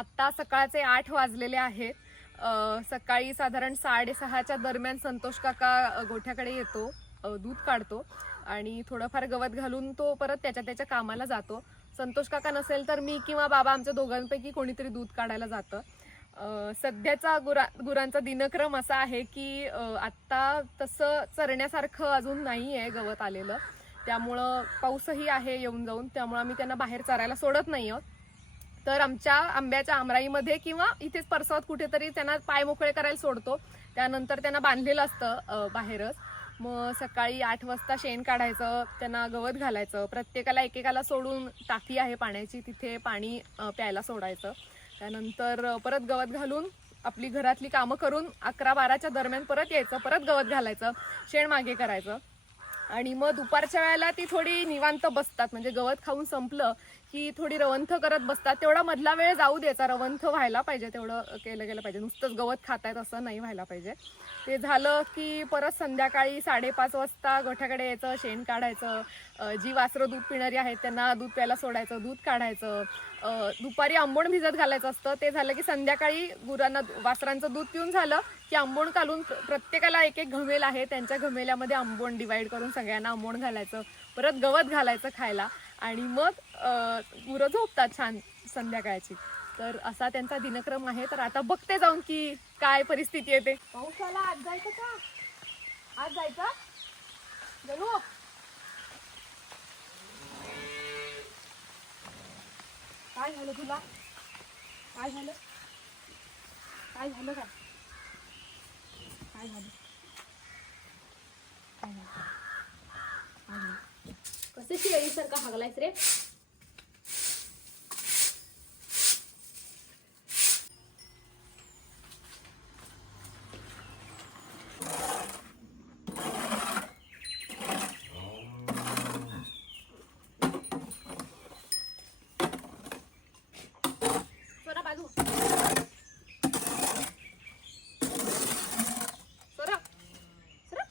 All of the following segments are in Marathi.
आत्ता सकाळचे 8 वाजलेले आहेत. सकाळी साधारण 6:30च्या दरम्यान संतोष काका गोठ्याकडे येतो, दूध काढतो आणि थोडंफार गवत घालून तो परत त्याच्या कामाला जातो. संतोष काका नसेल तर मी किंवा बाबा आमच्या दोघांपैकी कोणीतरी दूध काढायला जातं. सध्याचा गुरांचा दिनक्रम असा आहे की आत्ता तसं चरण्यासारखं अजून नाही आहे गवत आलेलं, त्यामुळं पाऊसही आहे येऊन जाऊन, त्यामुळं आम्ही त्यांना बाहेर चरायला सोडत नाही आहोत. तर आमच्या आंब्याच्या आमराईमध्ये किंवा इथेच परसवात कुठेतरी त्यांना पाय मोकळे करायला सोडतो. त्यानंतर त्यांना बांधलेलं असतं बाहेरच. मग सकाळी 8 वाजता शेण काढायचं, त्यांना गवत घालायचं, प्रत्येकाला एकेकाला सोडून टाकी आहे पाण्याची, तिथे पाणी प्यायला सोडायचं. त्यानंतर परत गवत घालून आपली घरातली कामं करून 11-12च्या दरम्यान परत यायचं, परत गवत घालायचं, शेण मागे करायचं आणि मग दुपारच्या वेळेला ती थोडी निवांत बसतात. म्हणजे गवत खाऊन संपलं की थोडी रवंथ करत बसतात. तेवढा मधला वेळ जाऊ द्यायचा, रवंथ व्हायला पाहिजे, तेवढं केलं गेलं पाहिजे. नुसतंच गवत खातायत असं नाही व्हायला पाहिजे. ते झालं की परत संध्याकाळी 5:30 वाजता गोठ्याकडे यायचं, शेण काढायचं, जी वासरं दूध पिणारी आहेत त्यांना दूध प्यायला सोडायचं, दूध काढायचं. दुपारी आंबोण भिजत घालायचं असतं. ते झालं की संध्याकाळी गुरांना वासरांचं दूध पिऊन झालं की आंबोण काढून प्रत्येकाला एक घमेल आहे, त्यांच्या घमेल्यामध्ये आंबोण डिवाइड करून सगळ्यांना आंबोण घालायचं, परत गवत घालायचं खायला आणि मग गुरं झोपतात छान संध्याकाळची. तर असा त्यांचा दिनक्रम आहे. तर आता बघते जाऊन की काय परिस्थिती येते. पाऊस आला, आज जायचं का? आज जायचं जणू. काय झालं तुला? काय झालं? काय झालं? काय काय झालं? काय झालं? कसं शेळीसारखा हागलायस रे? सोरा बाजू. सोरा. सोरा.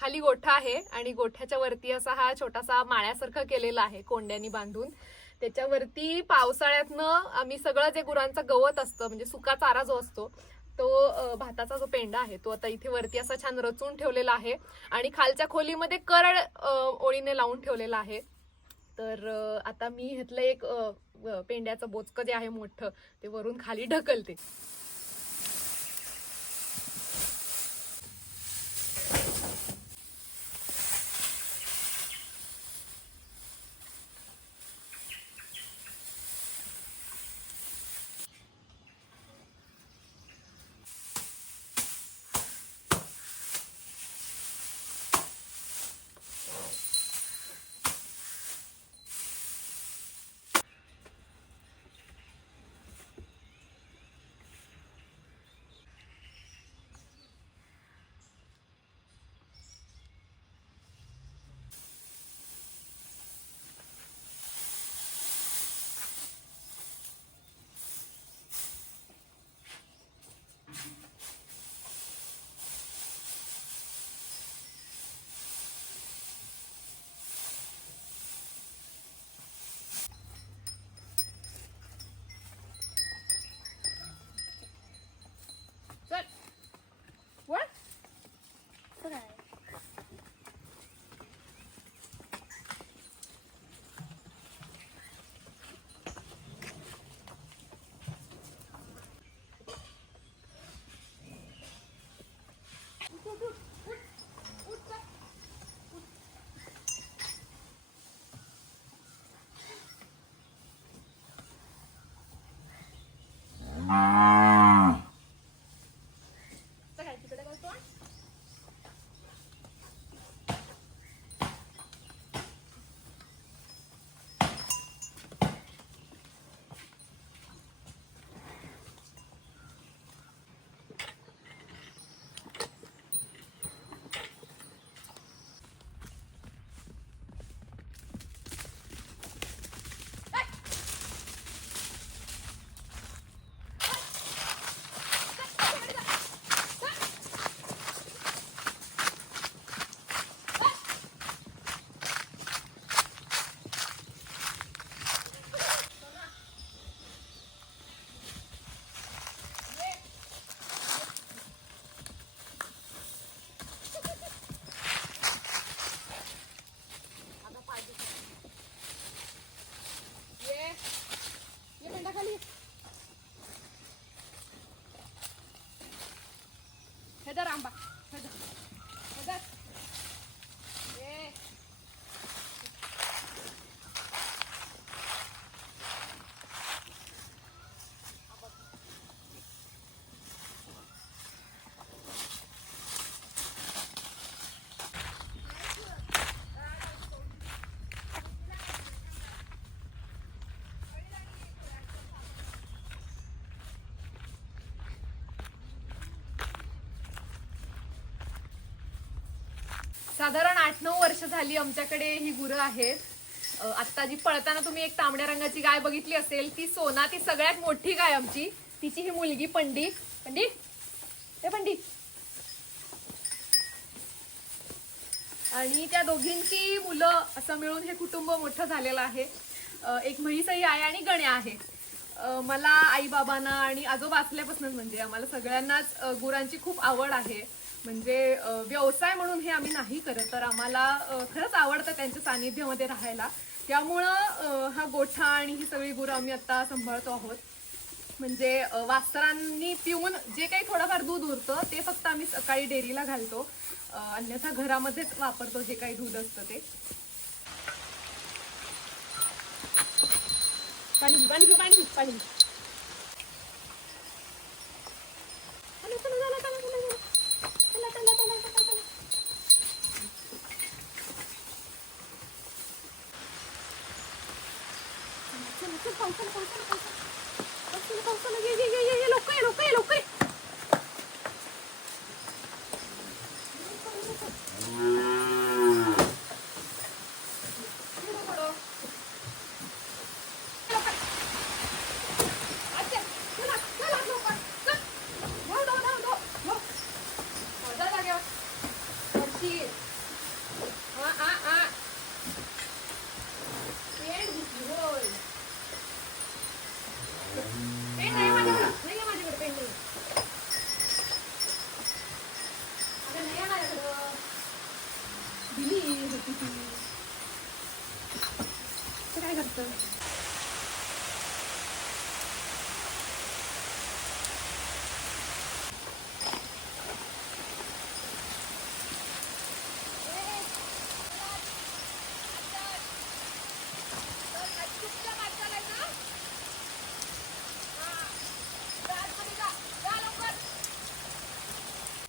खाली गोठा आहे आणि गोठ्याच्या वरती असा हा छोटासा माळ्यासारखं केलेला आहे कोंड्यांनी बांधून. त्याच्यावरती पावसाळ्यातनं आम्ही सगळं जे गुरांचं गवत असतं म्हणजे सुका चारा जो असतो तो भाताचा जो पेंडा आहे तो आता इथे वरती असा छान रचून ठेवलेला आहे आणि खालच्या खोलीमध्ये करड ओळीने लावून ठेवलेला आहे. तर आता मी घेतलं एक पेंड्याचं बोचकं जे आहे मोठं ते वरून खाली ढकलते. साधारण 8-9 वर्ष झाली आमच्याकडे ही गुरं आहेत. आत्ता जी पळताना तुम्ही एक तांबड्या रंगाची गाय बघितली असेल ती सोना, ती सगळ्यात मोठी गाय आमची. तिची ही मुलगी पंडी. पंडी ए पंडी. आणि त्या दोघींची मुलं असं मिळून हे कुटुंब मोठं झालेलं आहे. एक म्हैसही आहे आणि गण्या आहे. मला आई बाबांना आणि आजोबा असल्यापासूनच म्हणजे आम्हाला सगळ्यांनाच गुरांची खूप आवड आहे. म्हणजे व्यवसाय म्हणून हे आम्ही नाही करत, तर आम्हाला खरंच आवडतं त्यांच्या सानिध्यामध्ये राहायला. त्यामुळं हा गोठा आणि ही सगळी गुरं आम्ही आता सांभाळतो आहोत. म्हणजे वासरांनी पिऊन जे काही थोडंफार दूध उरतं ते फक्त आम्ही सकाळी डेअरीला घालतो, अन्यथा घरामध्येच वापरतो जे काही दूध असतं ते. पाणी पाणी पाणी पाणी. काय करतं?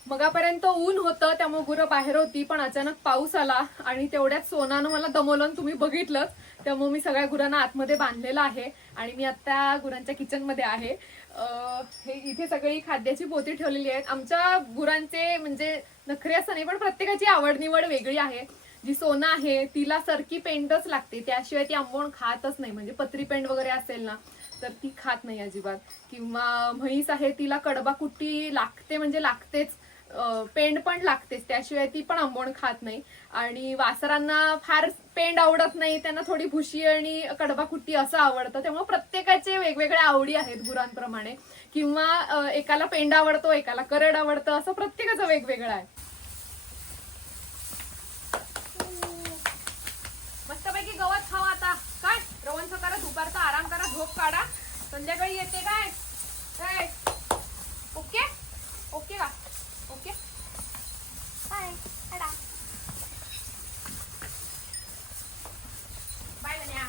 मगापर्यंत ऊन होतं त्यामुळे गुरं बाहेर होती, पण अचानक पाऊस आला आणि तेवढ्यात सोनानं मला दमवलं. तुम्ही बघितलं, त्यामुळे मी सगळ्या गुरांना आतमध्ये बांधलेलं आहे आणि मी आता गुरांच्या किचन मध्ये आहे. हे इथे सगळी खाद्याची पोती ठेवलेली आहेत. आमच्या गुरांचे म्हणजे नखरे असं नाही, पण प्रत्येकाची आवड निवड वेगळी आहे. जी सोना आहे तिला सरकी पेंडच लागते, त्याशिवाय ती आंबवण खातच नाही. म्हणजे पत्री पेंड वगैरे असेल ना तर ती खात नाही अजिबात. किंवा म्हैस आहे तिला कडबा कुट्टी लागते, म्हणजे लागतेच, पेंड पण लागतेच, त्याशिवाय ती पण आंबवण खात नाही. आणि वासरांना फार पेंड आवडत नाही, त्यांना थोडी भुशी आणि कडबा कुट्टी असं आवडतं. त्यामुळे प्रत्येकाचे वेगवेगळ्या आवडी आहेत गुरांप्रमाणे. किंवा एकाला पेंड आवडतो, एकाला करड आवडतं, असं प्रत्येकाचं वेगवेगळं आहे. मस्तपैकी गवत खावा आता. काय रवंच करा, दुपारचा आराम करा, झोप काढा, संध्याकाळी येते. काय काय ओके ओके का ओके बाय टाटा बाय गण्या.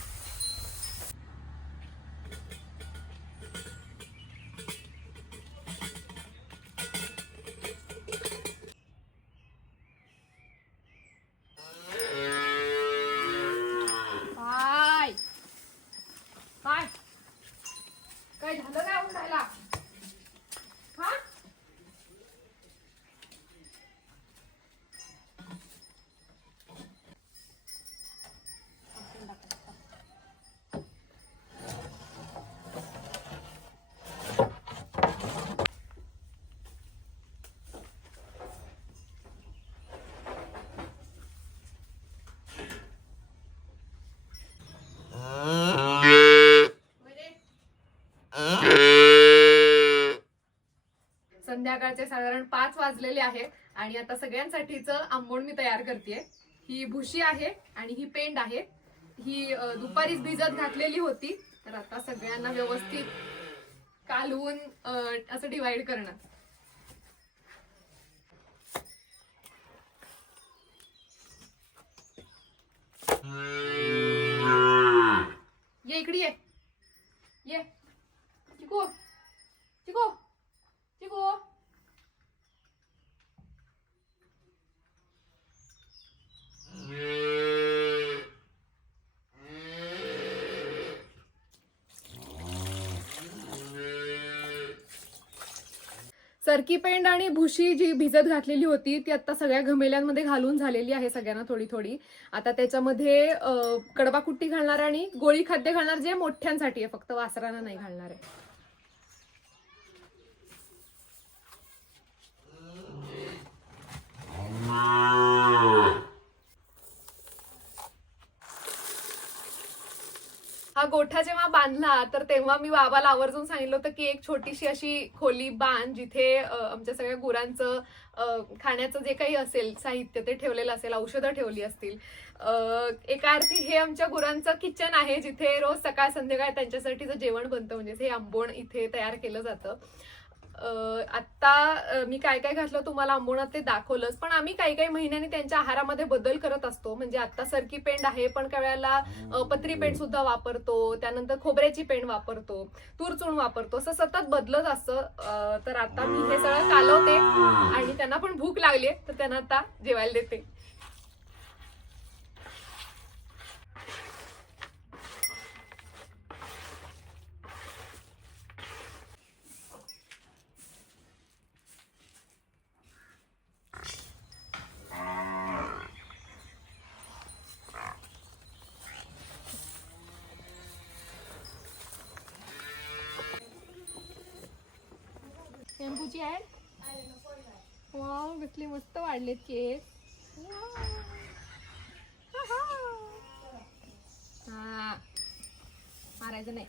Bye bye. काय झालं काय उठायला? हा संध्याकाळचे साधारण 5 वाजलेले आहेत आणि आता सगळ्यांसाठीच आंबोण मी तयार करतेय. ही भुशी आहे आणि ही पेंड आहे. ही दुपारीच भिजत घातलेली होती, तर आता सगळ्यांना व्यवस्थित कालवून असं डिवाइड करणार. ये इकडे ये ये चिकू चिकू चिकू. सरकी पेंड आणि भुशी जी भिजत घातलेली होती ती आता सगळ्या घमेल्यांमध्ये घालून झालेली आहे सगळ्यांना थोडी थोडी. आता त्याच्यामध्ये कडबा कुट्टी घालणार आणि गोळी खाद्य घालणार, जे मोठ्यांसाठी आहे, फक्त वासरांना नाही घालणार आहे. हा गोठा जेव्हा बांधला तर तेव्हा मी बाबाला आवर्जून सांगितलं होतं की एक छोटीशी अशी खोली बांध, जिथे आमच्या सगळ्या गुरांचं खाण्याचं जे काही असेल साहित्य ते ठेवलेलं असेल, औषधं ठेवली असतील. एका अर्थी हे आमच्या गुरांचं किचन आहे, जिथे रोज सकाळ संध्याकाळ त्यांच्यासाठीचं जेवण बनतं, म्हणजे हे आंबोण इथे तयार केलं जातं. आता मी काय काय घातलं तुम्हाला आंबोणात ते दाखवलंच, पण आम्ही काही काही महिन्यांनी त्यांच्या आहारामध्ये बदल करत असतो. म्हणजे आता सरकी पेंड आहे, पण काही वेळेला पत्री पेंड सुद्धा वापरतो, त्यानंतर खोबऱ्याची पेंड वापरतो, तूरचूण वापरतो, असं सतत बदलत असतं. तर आता मी हे सगळं कालवते आणि त्यांना पण भूक लागली तर त्यांना आता जेवायला देते. शॅम्पूची ऍड. वाव, कसले मस्त वाढलेत केस. हा, मारायचं नाही.